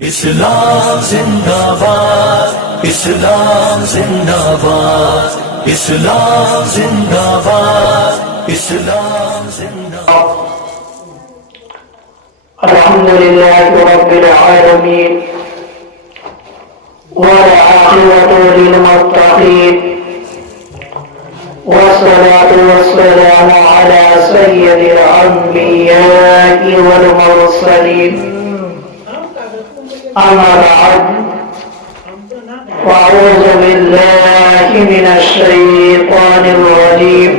اسلام زندہ باد، اسلام زندہ باد، اسلام زندہ باد، اسلام زندہ باد۔ الحمد لله رب العالمين والعاقبة للمتقين والصلاة والسلام على سيد الأنبياء والمرسلين أما بعد فأعوذ بالله من الشيطان الرجيم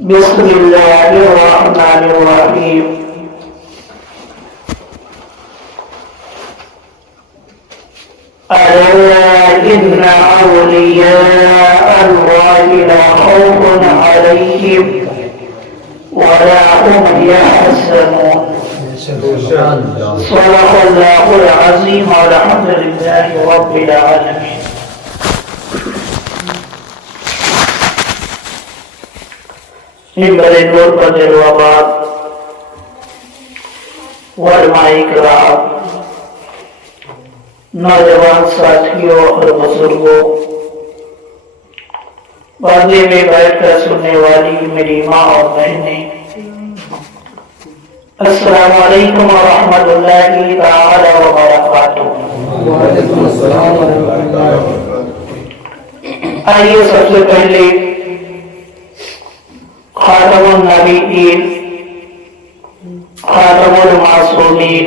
بسم الله الرحمن الرحيم ألا إن أولياء الله لا خوف عليهم ولا هم يحزنون صدق الله العظيم والحمد لله رب العالمين۔ بڑے نور پر دلواباد علماء کرام، نوجوان ساتھیوں اور بزرگوں، پردے میں بیٹھ کر سننے والی میری ماں اور بہنیں، السلام علیکم ورحمۃ اللہ تعالی وبرکاتہ۔ وعلیکم السلام ورحمۃ اللہ وبرکاتہ۔ آئیے سب سے پہلے خاتم النبیین، خاتم المعصومین،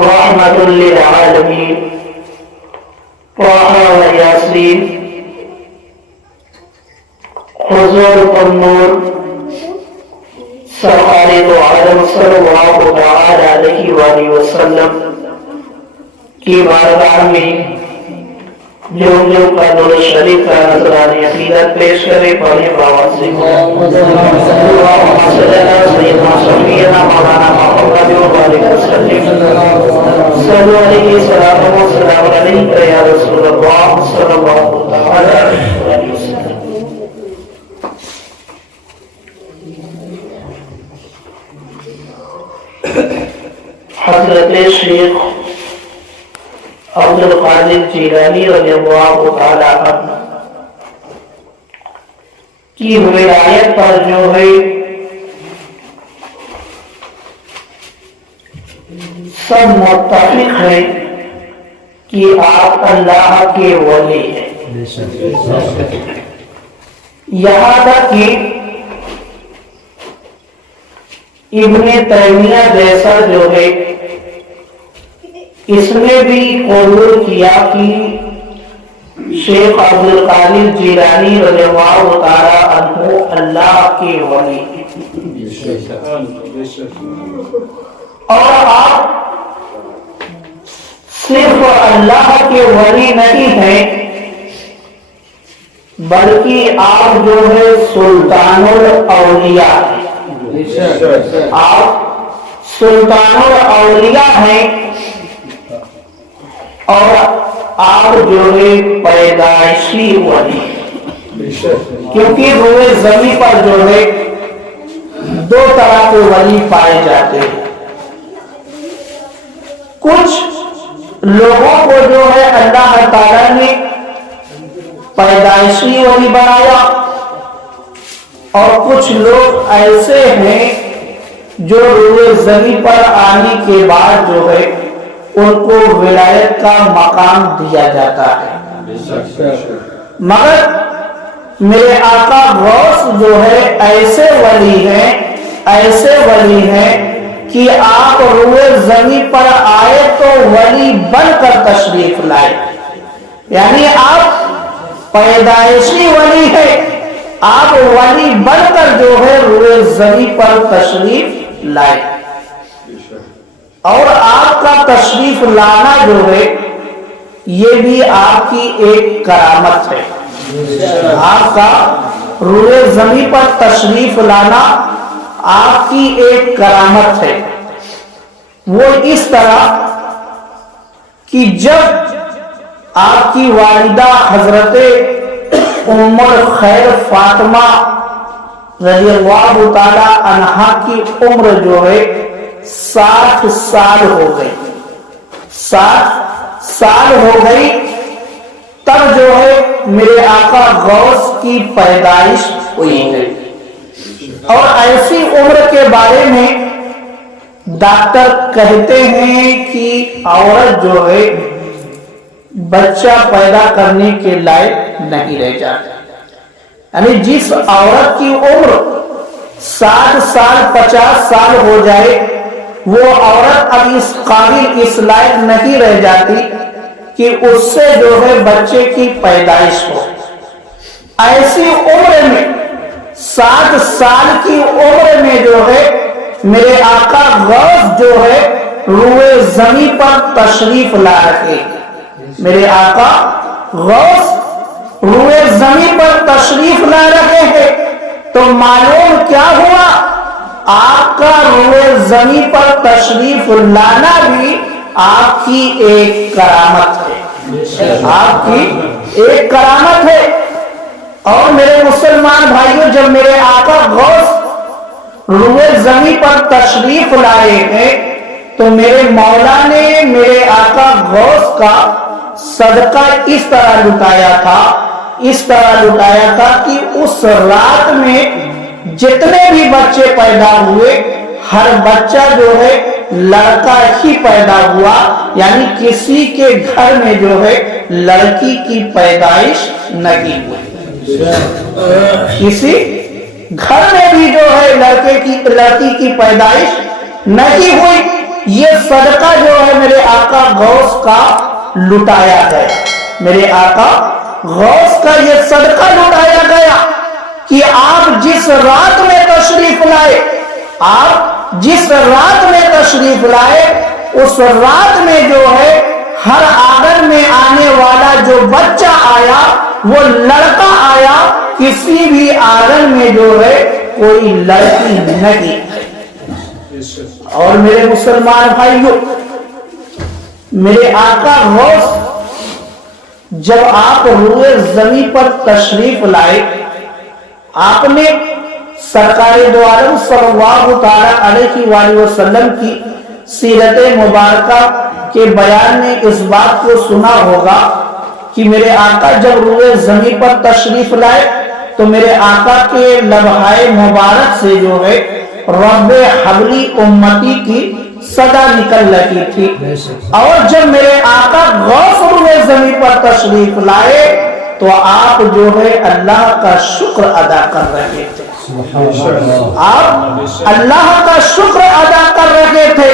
رحمت للعالمین، طٰہٰ و یاسین، حضور النور سرکار دو عالم صلی اللہ تعالی علیہ وآلہ وسلم کی بارگاہ میں جو کا درود شریف کا نذرانہ عقیدت پیش کرے، پڑھے باواز سے اللہم صلی علی سیدنا شفیعنا مولانا محمد وآلہ وسلم صلی علیہ الصلاۃ والسلام علیک یا رسول اللہ صلی اللہ تعالی علیہ وسلم۔ حضرت شیخ عبد القادر جیلانی رضی اللہ تعالی عنہ کی ولایت پر جو ہے سب متفق ہے کہ آپ اللہ کے ولی ہیں، یہاں تک کہ ابن تیمیہ جیسا جو ہے اس نے بھی قبول کیا کہ شیخ عبد القادر جیلانی رضی اللہ تعالی عنہ اللہ کے ولی ہیں، اور آپ صرف اللہ کے ولی نہیں ہیں بلکہ آپ جو ہے سلطان الاولیاء ہیں، آپ سلطان الاولیاء ہیں، اور آپ جو ہے پیدائشی ولی، کیونکہ روئے زمین پر جو ہے دو طرح کے ولی پائے جاتے ہیں۔ کچھ لوگوں کو جو ہے اللہ تعالیٰ نے پیدائشی ولی بنایا، اور کچھ لوگ ایسے ہیں جو روئے زمین پر آنے کے بعد جو ہے ان کو ولایت کا مقام دیا جاتا ہے۔ مگر میرے آقا غوث جو ہے ایسے ولی ہیں کہ آپ روئے زمین پر آئے تو ولی بن کر تشریف لائے، یعنی آپ پیدائشی ولی ہیں، آپ ولی بن کر جو ہے روئے زمین پر تشریف لائے، اور آپ کا تشریف لانا جو ہے یہ بھی آپ کی ایک کرامت ہے۔ آپ کا روئے زمین پر تشریف لانا آپ کی ایک کرامت ہے۔ وہ اس طرح کہ جب آپ کی والدہ حضرت ام الخیر فاطمہ رضی اللہ تعالی عنہا کی عمر جو ہے 60 سال ہو گئی، 60 سال ہو گئی، تب جو ہے میرے آقا غوث کی پیدائش ہوئی ہے۔ اور ایسی عمر کے بارے میں ڈاکٹر کہتے ہیں کہ عورت جو ہے بچہ پیدا کرنے کے لائق نہیں رہ جاتی، یعنی جس عورت کی عمر 60 سال 50 سال ہو جائے وہ عورت اب اس قابل اس لائق نہیں رہ جاتی کہ اس سے جو ہے بچے کی پیدائش ہو۔ ایسی عمر میں 60 سال کی عمر میں جو ہے میرے آقا غوث جو ہے روئے زمین پر تشریف لا رہے، میرے آقا غوث روئے زمین پر تشریف لا رہے ہیں، تو معلوم کیا ہوا؟ آپ کا روئے زمین پر تشریف لانا بھی آپ کی ایک کرامت ہے، آپ کی ایک کرامت ہے۔ اور میرے مسلمان بھائیوں، جب میرے آقا غوث روئے زمین پر تشریف لائے ہیں تو میرے مولا نے میرے آقا غوث کا صدقہ اس طرح لٹایا تھا، اس طرح لٹایا تھا کہ اس رات میں جتنے بھی بچے پیدا ہوئے ہر بچہ جو ہے لڑکا ہی پیدا ہوا، یعنی کسی کے گھر میں جو ہے لڑکی کی پیدائش نہیں ہوئی، کسی گھر میں بھی جو ہے لڑکی کی پیدائش نہیں ہوئی۔ یہ صدقہ جو ہے میرے آقا غوث کا لٹایا گیا، میرے آقا غوث کا یہ صدقہ لٹایا گیا کہ آپ جس رات میں تشریف لائے، آپ جس رات میں تشریف لائے اس رات میں جو ہے ہر آنگن میں آنے والا جو بچہ آیا وہ لڑکا آیا، کسی بھی آنگن میں جو ہے کوئی لڑکی نہیں۔ اور میرے مسلمان بھائیوں، میرے آقا غوث جب آپ روئے زمین پر تشریف لائے، آپ نے سرکار دو عالم صلی اللہ تعالی علیہ وآلہ وسلم کی سیرت مبارکہ کے بیان میں اس بات کو سنا ہوگا کہ میرے آقا جب روئے زمین پر تشریف لائے تو میرے آقا کے لبہائے مبارک سے جو ہے رب حبلی امتی کی صدا نکل رہی تھی۔ اور جب میرے آقا غوث روئے زمین پر تشریف لائے تو آپ جو ہے اللہ کا شکر ادا کر رہے تھے، آپ اللہ کا شکر ادا کر رہے تھے۔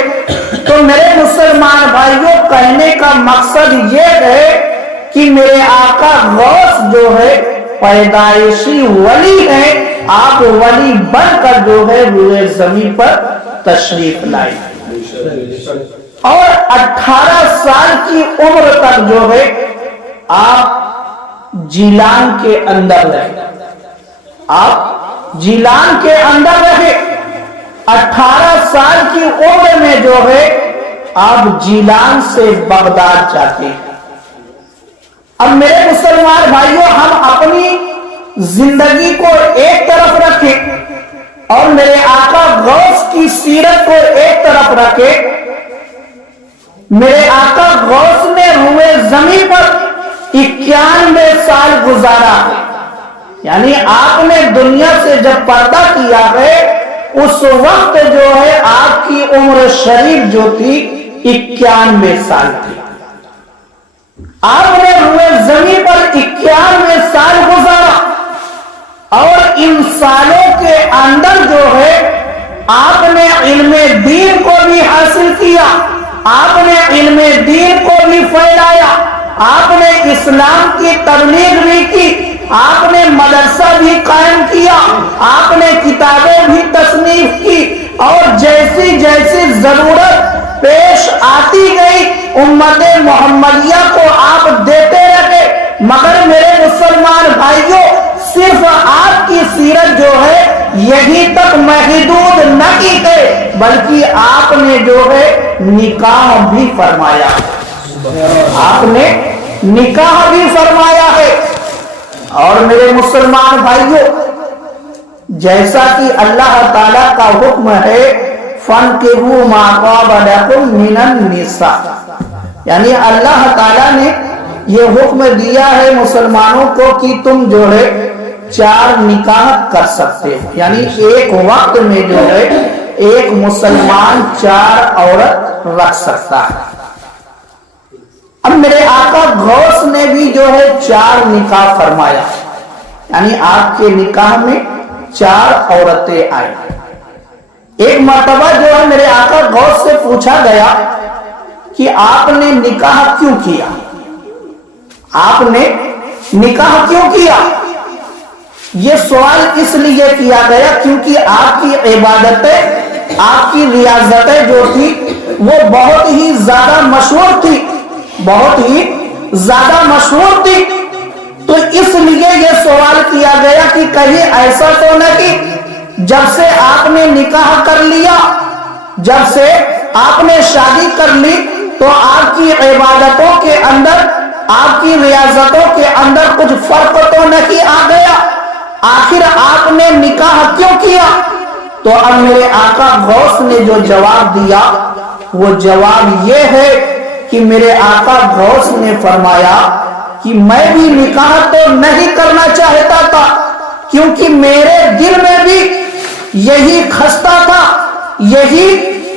تو میرے مسلمان بھائیوں، کہنے کا مقصد یہ ہے کہ میرے آقا غوث جو ہے پیدائشی ولی ہے، آپ ولی بن کر جو ہے روئے زمین پر تشریف لائے، اور 18 سال کی عمر تک جو ہے آپ جیلان کے اندر رہے، آپ جیلان کے اندر رہے۔ 18 سال کی عمر میں جو ہے آپ جیلان سے بغداد جاتے ہیں۔ اب میرے مسلمان بھائیوں، ہم اپنی زندگی کو ایک طرف رکھیں اور میرے آقا غوث کی سیرت کو ایک طرف رکھیں۔ میرے آقا غوث نے روئے زمین پر 91 سال گزارا ہے، یعنی آپ نے دنیا سے جب پردہ کیا ہے اس وقت جو ہے آپ کی عمر شریف جو تھی 91 سال تھی۔ آپ نے روئے زمین پر 91 سال گزارا، اور ان سالوں کے اندر جو ہے آپ نے علم دین کو بھی حاصل کیا، آپ نے علم دین کو بھی پھیلایا، آپ نے اسلام کی تبلیغ بھی کی، آپ نے مدرسہ بھی قائم کیا، آپ نے کتابیں بھی تصنیف کی، اور جیسی جیسی ضرورت پیش آتی گئی امت محمدیہ کو آپ دیتے رہے۔ مگر میرے مسلمان بھائیوں، صرف آپ کی سیرت جو ہے یہی تک محدود نہ کی ہے، بلکہ آپ نے جو ہے نکاح بھی فرمایا، آپ نے نکاح بھی فرمایا ہے۔ اور میرے مسلمان بھائیوں، جیسا کہ اللہ تعالیٰ کا حکم ہے فَانْكِحُوا مَا طَابَ لَكُم مِّنَ النِّسَاءِ، یعنی اللہ تعالیٰ نے یہ حکم دیا ہے مسلمانوں کو کہ تم جو ہے 4 نکاح کر سکتے ہو، یعنی ایک وقت میں جو ہے ایک مسلمان 4 عورت رکھ سکتا ہے۔ اب میرے آقا غوث نے بھی جو ہے 4 نکاح فرمایا، یعنی آپ کے نکاح میں 4 عورتیں آئیں۔ ایک مرتبہ جو ہے میرے آقا غوث سے پوچھا گیا کہ آپ نے نکاح کیوں کیا، آپ نے نکاح کیوں کیا؟ یہ سوال اس لیے کیا گیا کیونکہ آپ کی عبادتیں، آپ کی ریاضتیں جو تھی وہ بہت ہی زیادہ مشہور تھی، بہت ہی زیادہ مشہور تھی، تو اس لیے یہ سوال کیا گیا کہ کہیں ایسا تو نہیں جب سے آپ نے نکاح کر لیا، جب سے آپ نے شادی کر لی تو آپ کی عبادتوں کے اندر، آپ کی ریاضتوں کے اندر کچھ فرق تو نہیں آ گیا، آخر آپ نے نکاح کیوں کیا؟ تو اب میرے آقا غوث نے جو جواب دیا وہ جواب یہ ہے کہ میرے آقا غوث نے فرمایا کہ میں بھی نکاح تو نہیں کرنا چاہتا تھا، کیونکہ میرے دل میں بھی یہی خستہ تھا، یہی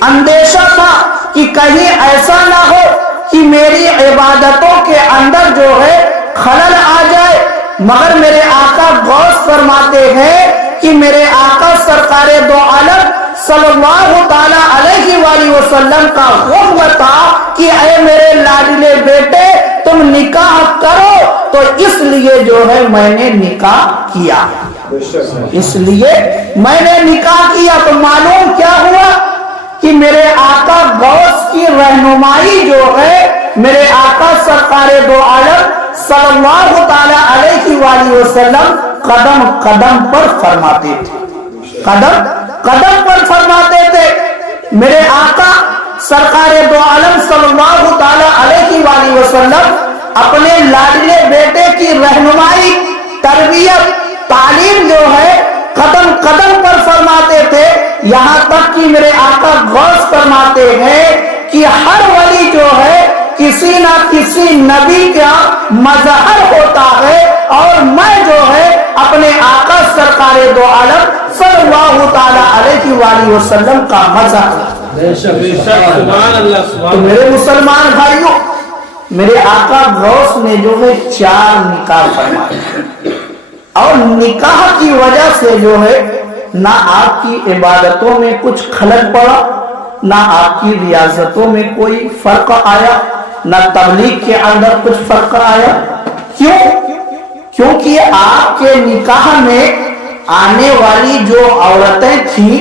اندیشہ تھا کہ کہیں ایسا نہ ہو کہ میری عبادتوں کے اندر جو ہے خلل آ جائے، مگر میرے آقا غوث فرماتے ہیں کہ میرے آقا سرکار دو عالم صلی اللہ تعالی علیہ وآلہ وسلم کا حکم تھا کہ اے میرے لاڈلے بیٹے تم نکاح کرو، تو اس لیے جو ہے میں نے نکاح کیا، اس لیے میں نے نکاح کیا۔ تو معلوم کیا ہوا کہ میرے آقا غوث کی رہنمائی جو ہے میرے آقا سرکار دو عالم صلی اللہ تعالی علیہ وآلہ وسلم قدم قدم پر فرماتے تھے، قدم قدم پر فرماتے تھے۔ میرے آقا سرکار دو عالم صلی اللہ تعالی علیہ وآلہ وسلم اپنے لاڈلے بیٹے کی رہنمائی، تربیت، تعلیم جو ہے قدم قدم پر فرماتے تھے، یہاں تک کہ میرے آقا غوث فرماتے ہیں کہ ہر ولی جو ہے کسی نہ کسی نبی کا مظہر ہوتا ہے، اور میں جو ہے اپنے آقا سرکار دو عالم صلی اللہ تعالی علیہ وآلہ وسلم کا مظہر۔ تو میرے مسلمان بھائیوں، میرے آقا غوث نے جو ہے 4 نکاح فرمائے، اور نکاح کی وجہ سے جو ہے نہ آپ کی عبادتوں میں کچھ خلل پڑا، نہ آپ کی ریاضتوں میں کوئی فرق آیا، نہ تبلیغ کے اندر کچھ فرق آیا۔ کیوں؟ کیونکہ آپ کے نکاح میں آنے والی جو عورتیں تھیں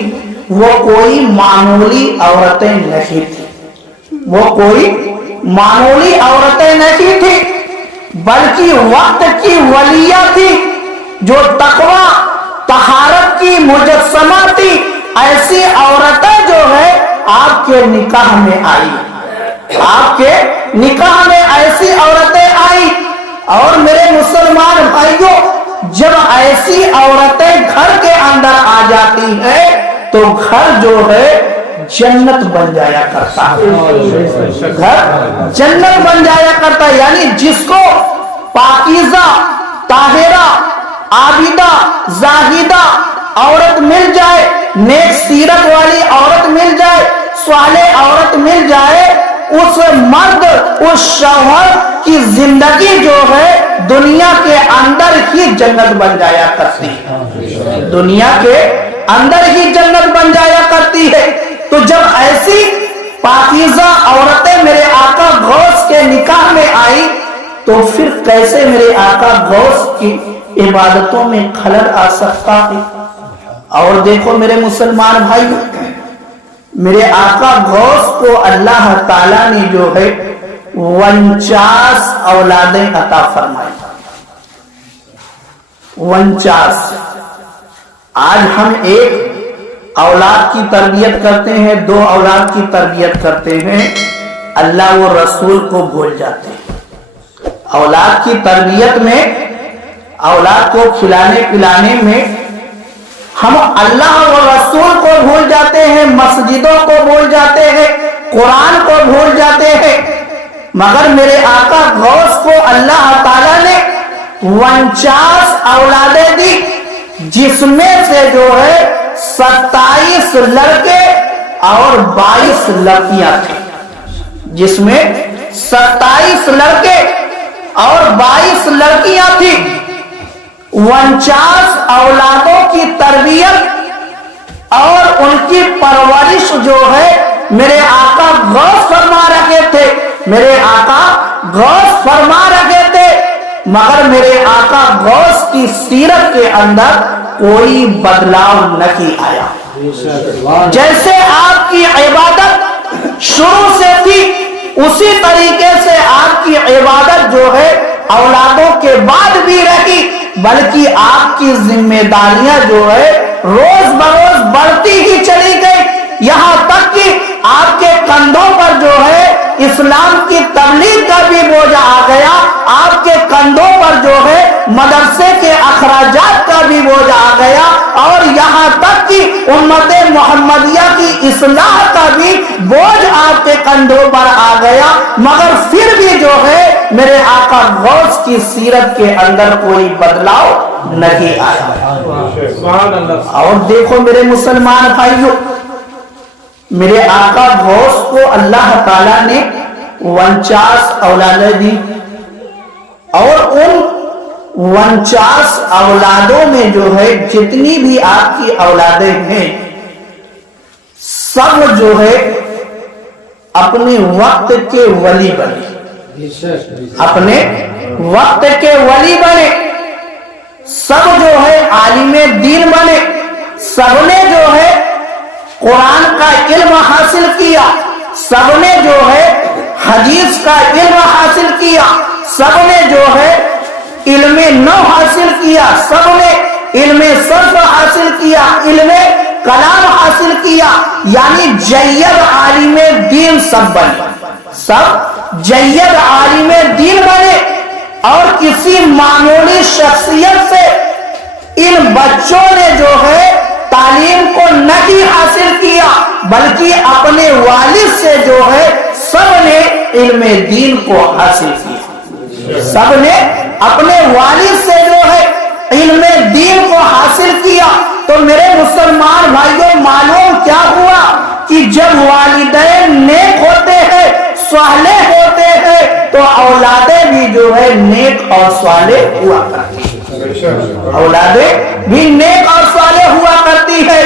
وہ کوئی معمولی عورتیں نہیں تھیں، وہ کوئی معمولی عورتیں نہیں تھیں، بلکہ وقت کی ولیہ تھی، جو تقوی طہارت کی مجسمہ تھی۔ ایسی عورتیں جو ہے آپ کے نکاح میں آئی، آپ کے نکاح میں ایسی عورتیں آئی۔ اور میرے مسلمان بھائیوں، جب ایسی عورتیں گھر کے اندر آ جاتی ہیں تو گھر جو ہے جنت بن جایا کرتا ہے، گھر جنت بن جایا کرتا ہے۔ یعنی جس کو پاکیزہ، طاہرہ، عابدہ، زاہدہ عورت مل جائے، نیک سیرت والی عورت مل جائے، صالح عورت مل جائے، اس مرد، اس شوہر کی زندگی جو ہے دنیا کے اندر ہی جنت بن جایا کرتی ہے، دنیا کے اندر ہی جنت بن جایا کرتی ہے۔ تو جب ایسی پاکیزہ عورتیں میرے آقا غوث کے نکاح میں آئی تو پھر کیسے میرے آقا غوث کی عبادتوں میں خلل آ سکتا ہے؟ اور دیکھو میرے مسلمان بھائیوں، میرے آقا غوث کو اللہ تعالیٰ نے جو ہے 49 اولادیں عطا فرمائی، 49۔ آج ہم ایک اولاد کی تربیت کرتے ہیں، 2 اولاد کی تربیت کرتے ہیں، اللہ و رسول کو بھول جاتے ہیں۔ اولاد کی تربیت میں، اولاد کو کھلانے پلانے میں ہم اللہ و رسول کو بھول جاتے ہیں، مسجدوں کو بھول جاتے ہیں، قرآن کو بھول جاتے ہیں، مگر میرے آقا غوث کو اللہ تعالیٰ نے 49 اولادیں دی، جس میں سے جو ہے 27 لڑکے اور 22 لڑکیاں تھیں، جس میں 27 لڑکے اور 22 لڑکیاں تھیں۔ 49 اولادوں کی تربیت اور ان کی پرورش جو ہے میرے آقا غوث فرما رکھے تھے، میرے آقا غوث فرما رکھے تھے، مگر میرے آقا غوث کی سیرت کے اندر کوئی بدلاؤ نہیں آیا۔ جیسے آپ کی عبادت شروع سے تھی اسی طریقے سے آپ کی عبادت جو ہے اولادوں کے بعد بھی رہی، بلکہ آپ کی ذمہ داریاں جو ہے روز بروز بڑھتی ہی چلی گئی، یہاں تک کہ آپ کے کندھوں پر جو ہے اسلام کی تبلیغ کا بھی بوجھ آ گیا، آپ کے کندھوں پر جو ہے مدرسے کے اخراجات کا بھی بوجھ آ گیا، اور یہاں تک کہ امت محمدیہ کی اصلاح کا بھی بوجھ آپ کے کندھوں پر آ گیا، مگر پھر بھی جو ہے میرے آقا غوث کی سیرت کے اندر کوئی بدلاؤ نہیں آیا۔ اور دیکھو میرے مسلمان بھائیوں، میرے آقا غوث کو اللہ تعالیٰ نے 49 اولادیں دی، اور ان 49 اولادوں میں جو ہے جتنی بھی آپ کی اولادیں ہیں سب جو ہے اپنے وقت کے ولی بنے، اپنے وقت کے ولی بنے، سب جو ہے عالم دین بنے، سب نے جو ہے قرآن کا علم حاصل کیا، سب نے جو ہے حدیث کا علم حاصل کیا، سب نے جو ہے علم نو حاصل کیا، سب نے علم صرف حاصل کیا، علم کلام حاصل کیا، یعنی جید عالم دین سب بنے، سب جید عالم دین بنے، اور کسی معمولی شخصیت سے ان بچوں نے جو ہے تعلیم کو نہیں حاصل کیا، بلکہ اپنے والد سے جو ہے سب نے علم دین کو حاصل کیا، سب نے اپنے والد سے جو ہے علم دین کو حاصل کیا۔ تو میرے مسلمان بھائیوں، معلوم کیا ہوا کہ جب والدین نیک ہوتے ہیں، صالح ہوتے ہیں، تو اولادیں بھی جو ہے نیک اور صالح ہوا کرتی ہیں، اولادیں بھی نیک اور صالح ہوا کرتی ہے۔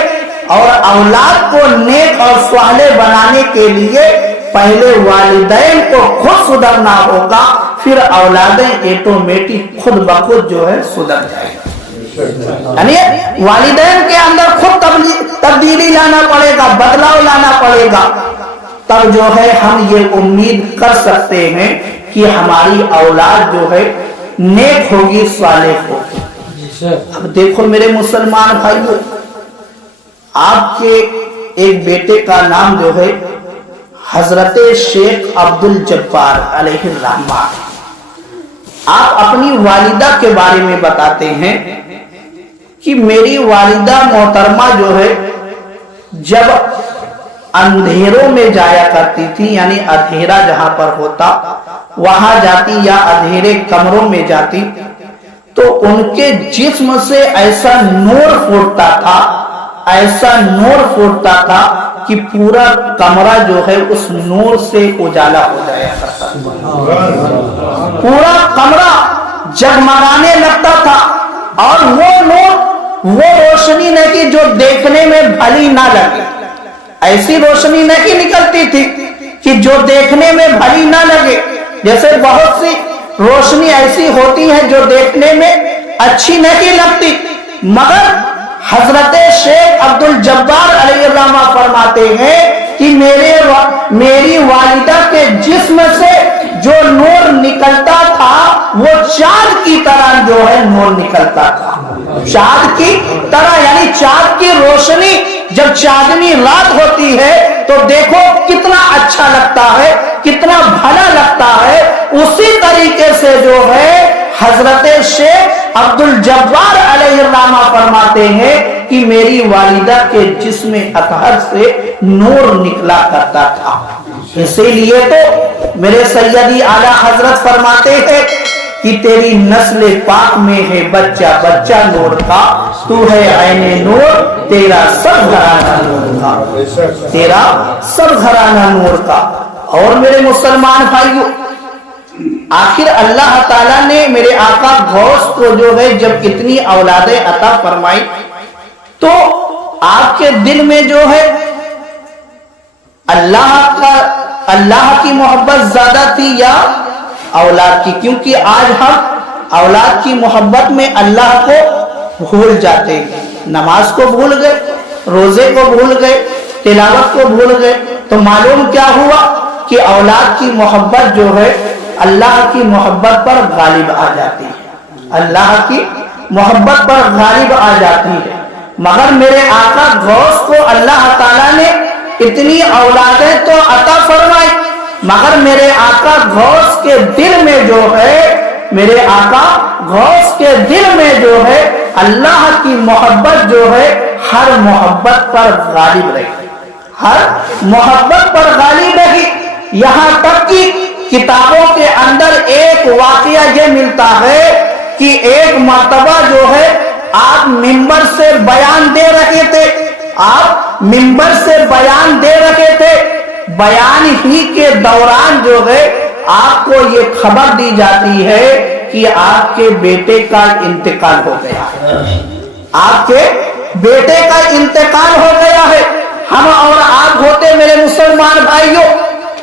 اور اولاد کو نیک اور صالح بنانے کے لیے پہلے والدین کو خود سدھرنا ہوگا، پھر اولادیں ایٹومیٹک خود بخود جو ہے سدھر جائیں گی۔ یعنی والدین کے اندر خود تبدیلی لانا پڑے گا، بدلاؤ لانا پڑے گا، تب جو ہے ہم یہ امید کر سکتے ہیں کہ ہماری اولاد جو ہے نیک ہوگی، صالح ہوگی۔ اب دیکھو میرے مسلمان بھائیوں، آپ کے ایک بیٹے کا نام جو ہے حضرت شیخ عبد الجبار علیہ الرحمہ، آپ اپنی والدہ کے بارے میں بتاتے ہیں کہ میری والدہ محترمہ جو ہے جب اندھیروں میں جایا کرتی تھی، یعنی اندھیرا جہاں پر ہوتا وہاں جاتی یا اندھیرے کمروں میں جاتی، تو ان کے جسم سے ایسا نور پھوٹتا تھا، ایسا نور پھوٹتا تھا کہ پورا کمرہ جو ہے اس نور سے اجالا ہو جایا کرتا تھا، پورا کمرہ جگمگانے لگتا تھا، اور وہ نور، وہ روشنی نہیں جو دیکھنے میں بھلی نہ لگے، ایسی روشنی نہیں نکلتی تھی کہ جو دیکھنے میں بھلی نہ لگے۔ جیسے بہت سی روشنی ایسی ہوتی ہے جو دیکھنے میں اچھی نہیں لگتی، مگر حضرت شیخ عبد الجبار علیہ الرحمہ فرماتے ہیں کہ میری والدہ کے جسم سے جو نور نکلتا تھا وہ چاند کی طرح جو ہے نور نکلتا تھا، چاند کی طرح، یعنی چاند کی روشنی جب چاندنی رات ہوتی ہے تو دیکھو کتنا اچھا لگتا ہے، کتنا بھلا لگتا ہے۔ اسی طریقے سے جو ہے حضرت شیخ عبد الجبار علیہ الرحمہ فرماتے ہیں کہ میری والدہ کے جسم اطہر سے نور نکلا کرتا تھا. اسی لیے تو میرے سیدی اعلیٰ حضرت فرماتے ہیں کہ تیری نسل پاک میں ہے بچہ بچہ نور کا، تو ہے عین نور، تیرا سب گھرانہ نور کا، تیرا سب گھرانہ نور کا. اور میرے مسلمان بھائیوں، آخر اللہ تعالیٰ نے میرے آقا غوث کو جو ہے جب اتنی اولادیں عطا فرمائی تو آپ کے دل میں جو ہے اللہ کی محبت زیادہ تھی یا اولاد کی؟ کیونکہ آج ہم اولاد کی محبت میں اللہ کو بھول جاتے ہیں، نماز کو بھول گئے، روزے کو بھول گئے، تلاوت کو بھول گئے. تو معلوم کیا ہوا کہ اولاد کی محبت جو ہے اللہ کی محبت پر غالب آ جاتی ہے، اللہ کی محبت پر غالب آ جاتی ہے. مگر میرے آقا غوث کو اللہ تعالیٰ نے اتنی اولادیں تو عطا فرمائی، مگر میرے آقا غوث کے دل میں جو ہے، میرے آقا غوث کے دل میں جو ہے اللہ کی محبت جو ہے ہر محبت پر غالب رہی، ہر محبت پر غالب رہی. یہاں تک کہ کتابوں کے اندر ایک واقعہ یہ ملتا ہے کہ ایک مرتبہ جو ہے آپ ممبر سے بیان دے رہے تھے، آپ ممبر سے بیان دے رہے تھے، بیان ہی کے دوران جو ہے آپ کو یہ خبر دی جاتی ہے کہ آپ کے بیٹے کا انتقال ہو گیا ہے، آپ کے بیٹے کا انتقال ہو گیا ہے. ہم اور آپ ہوتے میرے مسلمان بھائیوں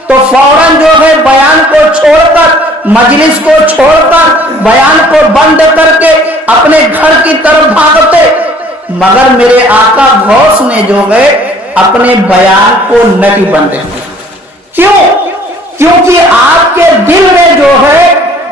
تو فوراً جو ہے بیان کو چھوڑ کر، مجلس کو چھوڑ کر، بیان کو بند کر کے اپنے گھر کی طرف بھاگتے. مگر میرے آقا غوث نے جو ہے اپنے بیان کو نہیں بند کیا. کیوں؟ کیونکہ آپ کے دل میں جو ہے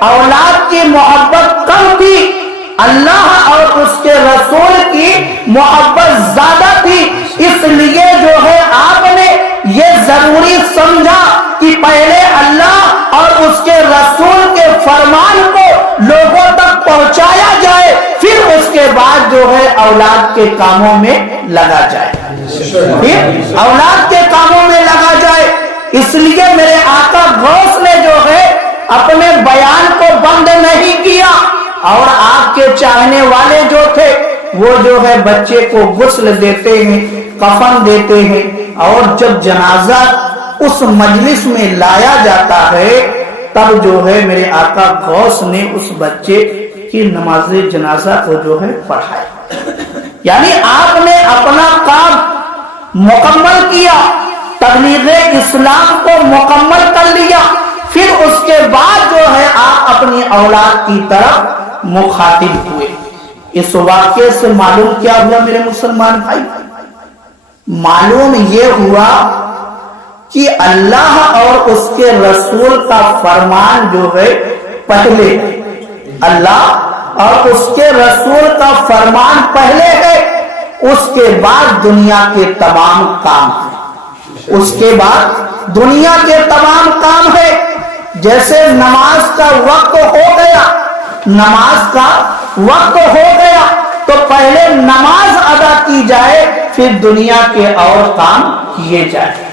اولاد کی محبت کم تھی، اللہ اور اس کے رسول کی محبت زیادہ تھی. اس لیے جو ہے آپ نے یہ ضروری سمجھا کہ پہلے اللہ اور اس کے رسول کے فرمان کو لوگوں تک پہنچایا جائے، پھر اس کے بعد جو ہے اولاد کے کاموں میں لگا جائے، پھر اولاد کے کاموں میں لگا جائے. اس لیے میرے آقا غوث نے جو ہے اپنے بیان کو بند نہیں کیا. اور آپ کے چاہنے والے جو تھے وہ جو ہے بچے کو غسل دیتے ہیں، کفن دیتے ہیں، اور جب جنازہ اس مجلس میں لایا جاتا ہے تب جو ہے میرے آقا غوث نے اس بچے کی نماز جنازہ کو جو ہے پڑھایا. یعنی آپ نے اپنا کام مکمل کیا، تبلیغ اسلام کو مکمل کر لیا. پھر اس کے بعد جو ہے آپ اپنی اولاد کی طرف مخاطب ہوئے. اس واقعے سے معلوم کیا ہوا میرے مسلمان بھائی؟ معلوم یہ ہوا کہ اللہ اور اس کے رسول کا فرمان جو ہے پہلے، اللہ اور اس کے رسول کا فرمان پہلے ہے، اس کے بعد دنیا کے تمام کام ہیں، اس کے بعد دنیا کے تمام کام ہے. جیسے نماز کا وقت ہو گیا، نماز کا وقت ہو گیا تو پہلے نماز ادا کی جائے، پھر دنیا کے اور کام کیے جائے،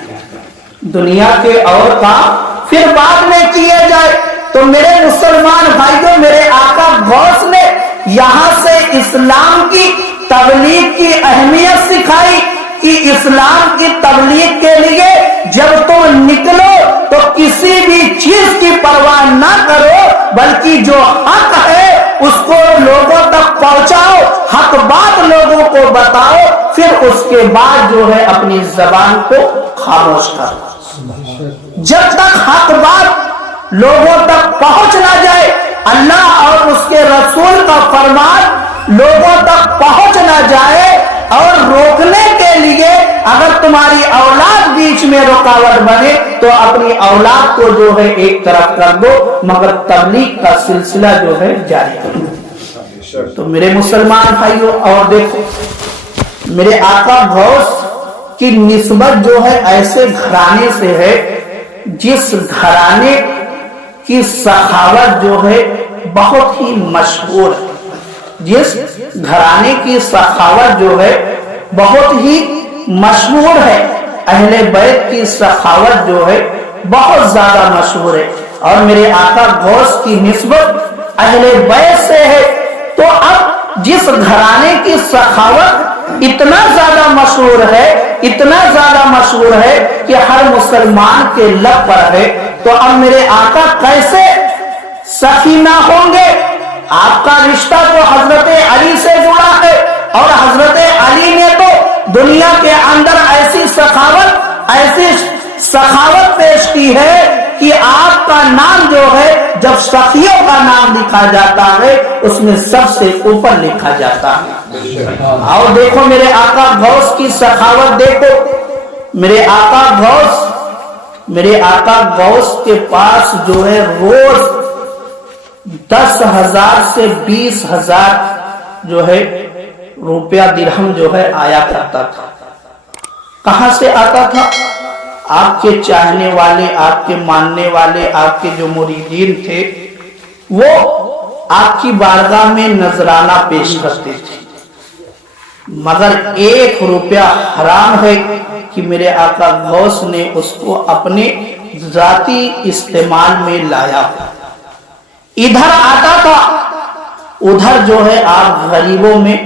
دنیا کے اور کام پھر بعد میں کیے جائے. تو میرے مسلمان بھائیوں، میرے آقا غوث نے یہاں سے اسلام کی تبلیغ کی اہمیت سکھائی کہ اسلام کی تبلیغ کے لیے جب تم نکلو تو کسی بھی چیز کی پرواہ نہ کرو، بلکہ جو حق ہے اس کو لوگوں تک پہنچاؤ، حق بات لوگوں کو بتاؤ، پھر اس کے بعد جو ہے اپنی زبان کو خاموش کرو. جب تک حق بات لوگوں تک پہنچ نہ جائے، اللہ اور اس کے رسول کا فرمان لوگوں تک پہنچ نہ جائے، اور روکنے کے لیے اگر تمہاری اولاد بیچ میں رکاوٹ بنے تو اپنی اولاد کو جو ہے ایک طرف کر دو، مگر تبلیغ کا سلسلہ جو ہے جاری کرو. تو میرے مسلمان بھائیوں، اور دیکھو میرے آقا غوث کی نسبت جو ہے ایسے گھرانے سے ہے جس گھرانے کی سخاوت جو ہے بہت ہی مشہور ہے، جس گھرانے کی سخاوت جو ہے بہت ہی مشہور ہے، اہل بیت کی سخاوت جو ہے بہت زیادہ مشہور ہے، اور میرے آقا غوث کی نسبت اہل بیت سے ہے۔ تو اب جس گھرانے کی سخاوت اتنا زیادہ مشہور ہے، اتنا زیادہ مشہور ہے کہ ہر مسلمان کے لب پر ہے، تو اب میرے آقا کیسے سخی نہ ہوں گے؟ آپ کا رشتہ تو حضرت علی سے جڑا ہے، اور حضرت علی نے تو دنیا کے اندر ایسی سخاوت پیش کی ہے کہ آپ کا نام جو ہے جب سخیوں کا نام لکھا جاتا ہے اس میں سب سے اوپر لکھا جاتا ہے۔ اور دیکھو میرے آقا غوث کی سخاوت دیکھو، میرے آقا غوث کے پاس جو ہے روز 10,000 سے 20,000 جو ہے روپیہ درہم جو ہے آیا کرتا تھا۔ کہاں سے آتا تھا؟ آپ کے چاہنے والے، آپ کے ماننے والے، آپ کے جو مریدین تھے وہ آپ کی بارگاہ میں نذرانہ پیش کرتے تھے، مگر 1 روپیہ حرام ہے کہ میرے آقا غوث نے اس کو اپنے ذاتی استعمال میں لایا۔ ادھر آتا تھا، ادھر جو ہے آپ غریبوں میں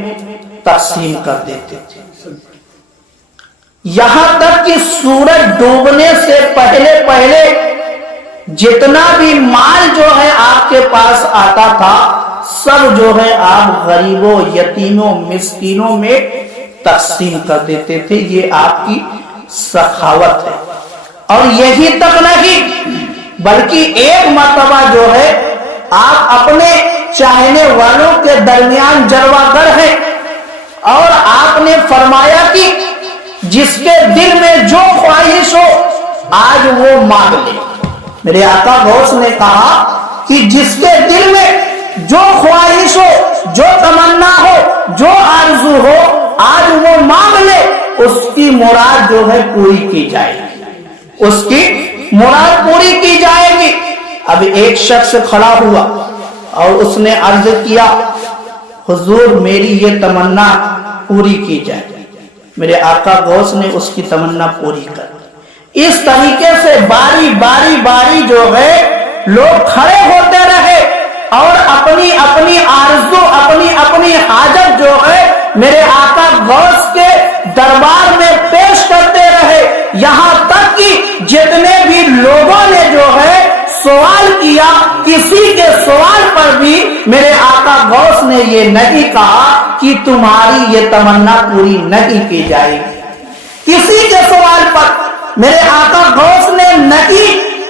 تقسیم کر دیتے تھے، یہاں تک کہ سورج ڈوبنے سے پہلے جتنا بھی مال جو ہے آپ کے پاس آتا تھا سب جو ہے آپ غریبوں، یتیموں، مسکینوں میں تقسیم کر دیتے تھے۔ یہ آپ کی سخاوت ہے۔ اور یہی تک نہیں بلکہ ایک مرتبہ جو ہے آپ اپنے چاہنے والوں کے درمیان جلوہ گر ہیں، اور آپ نے فرمایا کہ جس کے دل میں جو خواہش ہو آج وہ مانگ لے۔ میرے آقا غوث نے کہا کہ جس کے دل میں جو خواہش ہو، جو تمنا ہو، جو آرزو ہو آج وہ مانگ لے، اس کی مراد جو ہے پوری کی جائے گی، اس کی مراد پوری کی جائے گی۔ اب ایک شخص کھڑا ہوا اور اس نے عرض کیا حضور میری یہ تمنا پوری کی جائے۔ میرے آقا غوث نے اس کی تمنا پوری کر دی۔ اس طریقے سے باری جو ہے لوگ کھڑے ہوتے رہے اور اپنی اپنی آرزو، اپنی حاجت جو ہے میرے آقا غوث کے دربار میں پیش کرتے رہے، یہاں تک کہ جتنے بھی لوگوں نے جو ہے سوال کیا، کسی کے سوال پر بھی میرے آقا غوث نے یہ نہیں کہا کہ تمہاری یہ تمنا پوری نہیں کی جائے گی۔ کسی کے سوال پر میرے آقا غوث نے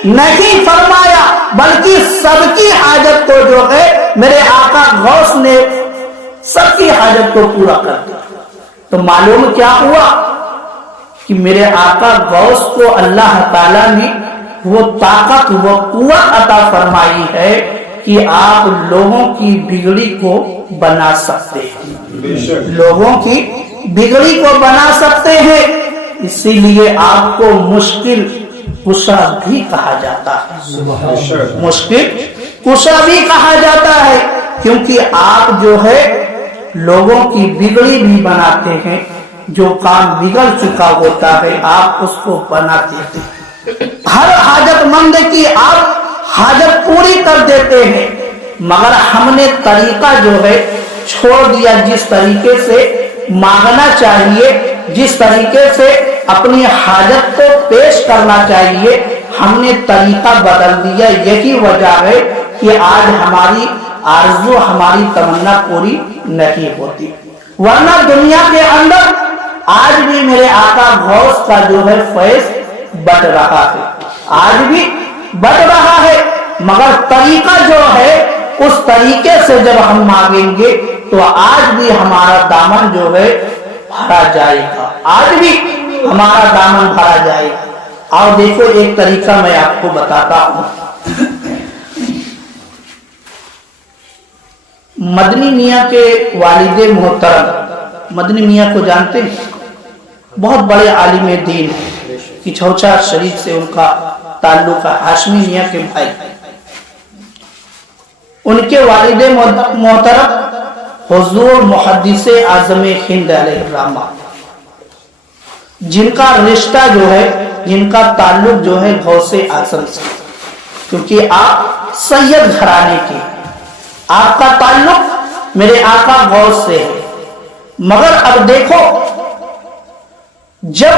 نہیں فرمایا، بلکہ سب کی حاجت کو جو ہے میرے آقا غوث نے سب کی حاجت کو پورا کر دیا۔ تو معلوم کیا ہوا کہ میرے آقا غوث کو اللہ تعالیٰ نے وہ طاقت، وہ قوت عطا فرمائی ہے کہ آپ لوگوں کی بگڑی کو بنا سکتے ہیں، لوگوں کی بگڑی کو بنا سکتے ہیں۔ اسی لیے آپ کو مشکل کشا بھی کہا جاتا ہے، مشکل کشا بھی کہا جاتا ہے، کیونکہ آپ جو ہے لوگوں کی بگڑی بھی بناتے ہیں، جو کام بگڑ چکا ہوتا ہے آپ اس کو بنا دیتے ہیں، ہر حاجت مند کی آپ حاجت پوری کر دیتے ہیں۔ مگر ہم نے طریقہ جو ہے چھوڑ دیا، جس طریقے سے مانگنا چاہیے، جس طریقے سے اپنی حاجت کو پیش کرنا چاہیے، ہم نے طریقہ بدل دیا۔ یہی وجہ ہے کہ آج ہماری آرزو، ہماری تمنا پوری نہیں ہوتی، ورنہ دنیا کے اندر آج بھی میرے آقا غوث کا جو ہے فیض بڑھ رہا ہے، آج بھی بڑھ رہا ہے، مگر طریقہ جو ہے اس طریقے سے جب ہم مانگیں گے تو آج بھی ہمارا دامن جو ہے بھرا جائے گا، آج بھی ہمارا دامن بھرا جائے گا۔ اور دیکھو ایک طریقہ میں آپ کو بتاتا ہوں، مدنی میاں کے والد محترم، مدنی میاں کو جانتے ہیں، بہت بڑے عالم دین ہیں، کچھوچا شریف سے ان کا تعلق ہے، ہاشمی میاں کے بھائی۔ ان کے والد محترم حضور محدث اعظم ہند علیہ الرحمہ جن کا رشتہ جو ہے، جن کا تعلق جو ہے غوث اعظم سے، کیونکہ آپ سید گھرانے کے، آپ کا تعلق میرے آقا غوث سے ہے۔ مگر اب دیکھو، جب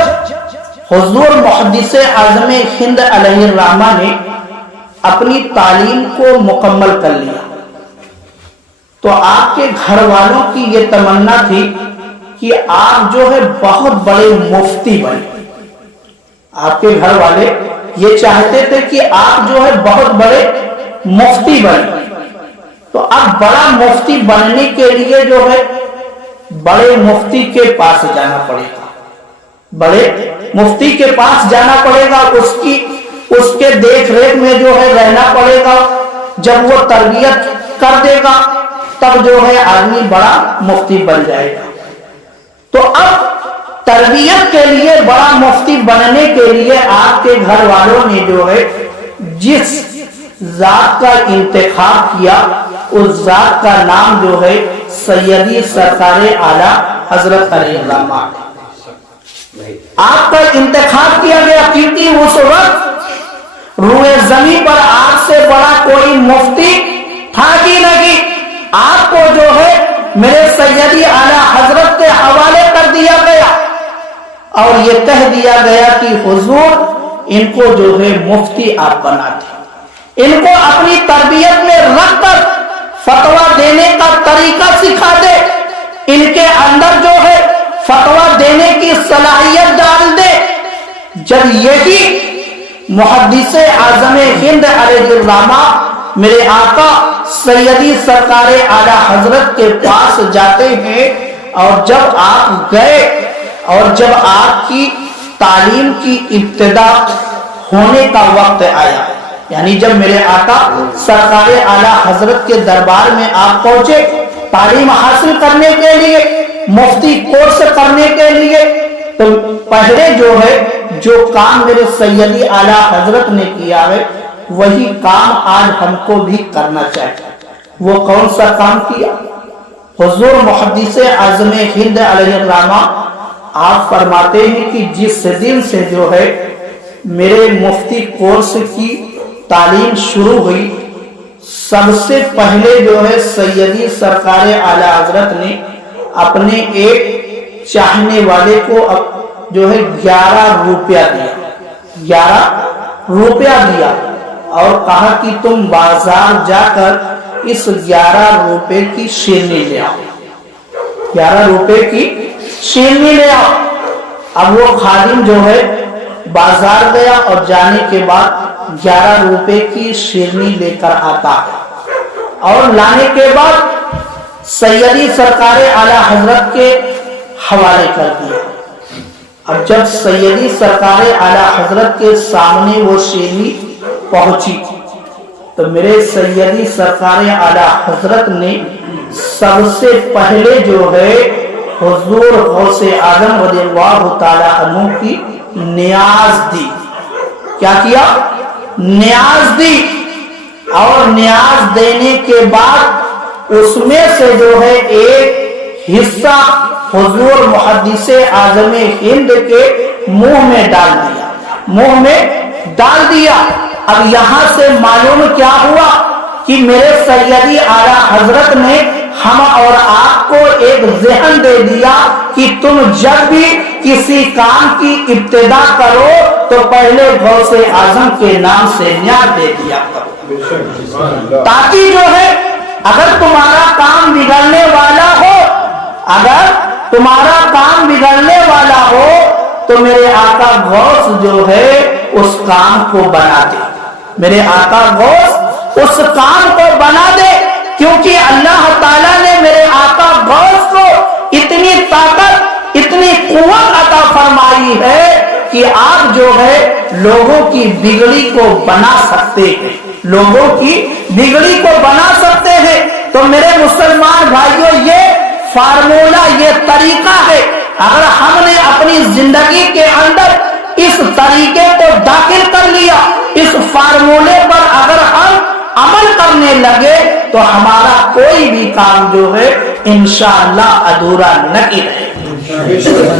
حضور محدث اعظم ہند علیہ الرحمہ نے اپنی تعلیم کو مکمل کر لیا تو آپ کے گھر والوں کی یہ تمنا تھی کہ آپ جو ہے بہت بڑے مفتی بنے۔ آپ کے گھر والے یہ چاہتے تھے کہ آپ جو ہے بہت بڑے مفتی بنے۔ تو اب بڑا مفتی بننے کے لیے جو ہے بڑے مفتی کے پاس جانا پڑے گا، بڑے مفتی کے پاس جانا پڑے گا، اس کے دیکھ ریکھ میں جو ہے رہنا پڑے گا۔ جب وہ تربیت کر دے گا تب جو ہے آدمی بڑا مفتی بن جائے گا۔ تو اب تربیت کے لیے بڑا مفتی بننے کے لیے آپ کے گھر والوں نے جو ہے جس ذات کا انتخاب کیا اس ذات کا نام جو ہے سیدی سرکار اعلیٰ حضرت علیہ الرحمہ۔ آپ کا انتخاب کیا گیا کیونکہ اس وقت روئے زمین پر آپ سے بڑا کوئی مفتی تھا کہ نہیں۔ آپ کو جو ہے میرے سیدی اعلیٰ حضرت کے حوالے کر دیا گیا اور یہ کہہ دیا گیا کہ حضور ان کو جو ہے مفتی آپ بنا دیں، ان کو اپنی تربیت میں رکھ کر فتویٰ دینے کا طریقہ سکھا دے، ان کے اندر جو ہے فتویٰ دینے کی صلاحیت ڈال دے۔ جب یہی محدث اعظم ہند علیہ الرحمہ میرے آقا سیدی سرکار اعلیٰ حضرت کے پاس جاتے ہیں اور جب آپ گئے اور جب آپ کی تعلیم کی ابتدا ہونے کا وقت آیا، یعنی جب میرے آقا سرکار اعلیٰ حضرت کے دربار میں آپ پہنچے تعلیم حاصل کرنے کے لیے، مفتی کورس کرنے کے لیے، تو پہلے جو ہے جو کام میرے سیدی اعلیٰ حضرت نے کیا ہے وہی کام آج ہم کو بھی کرنا چاہیے۔ وہ کون سا کام کیا؟ حضور محدث اعظم ہند علیہ الرحمہ آپ فرماتے ہیں کہ جس دن سے جو ہے میرے مفتی کورس کی تعلیم شروع ہوئی، سب سے پہلے جو ہے سیدی سرکار اعلیٰ حضرت نے اپنے ایک چاہنے والے کو جو ہے 11 روپیہ دیا، 11 روپیہ دیا اور کہا کہ تم بازار جا کر اس 11 روپے کی شیرنی لے آؤ، 11 روپے کی شیرنی لے آؤ۔ اب وہ خادم جو ہے بازار گیا اور جانے کے بعد 11 روپے کی شیرنی لے کر آتا ہے اور لانے کے بعد سیدی سرکار اعلیٰ حضرت کے حوالے کر دیا۔ اب جب سیدی سرکار اعلیٰ حضرت کے سامنے وہ شیرنی پہنچی تو میرے سیدی سرکار اعلیٰ حضرت نے سب سے پہلے جو ہے حضور غوث اعظم رضی اللہ تعالیٰ عنہ کی نیاز دی۔ کیا کیا؟ نیاز دی، اور نیاز دینے کے بعد اس میں سے جو ہے ایک حصہ حضور محدث اعظم ہند کے منہ میں ڈال دیا، منہ میں ڈال دیا۔ اب یہاں سے معلوم کیا ہوا کہ میرے سیدی اعلیٰ حضرت نے ہم اور آپ کو ایک ذہن دے دیا کہ تم جب بھی کسی کام کی ابتدا کرو تو پہلے غوث اعظم کے نام سے نیاز دے دیا کرو، تاکہ جو ہے اگر تمہارا کام بگڑنے والا ہو، اگر تمہارا کام بگڑنے والا ہو تو میرے آقا غوث جو ہے اس کام کو بنا دے، میرے آقا غوث اس کام کو بنا دے، کیونکہ اللہ تعالیٰ نے میرے آقا غوث کو اتنی طاقت، اتنی قوت عطا فرمائی ہے کہ آپ جو ہے لوگوں کی بگڑی کو بنا سکتے ہیں، لوگوں کی بگڑی کو بنا سکتے ہیں۔ تو میرے مسلمان بھائیوں، یہ فارمولہ، یہ طریقہ ہے، اگر ہم نے اپنی زندگی کے اندر اس طریقے کو داخل کر لیا، اس فارمولے پر اگر ہم عمل کرنے لگے تو ہمارا کوئی بھی کام جو ہے انشاءاللہ ادھورا نہیں رہے۔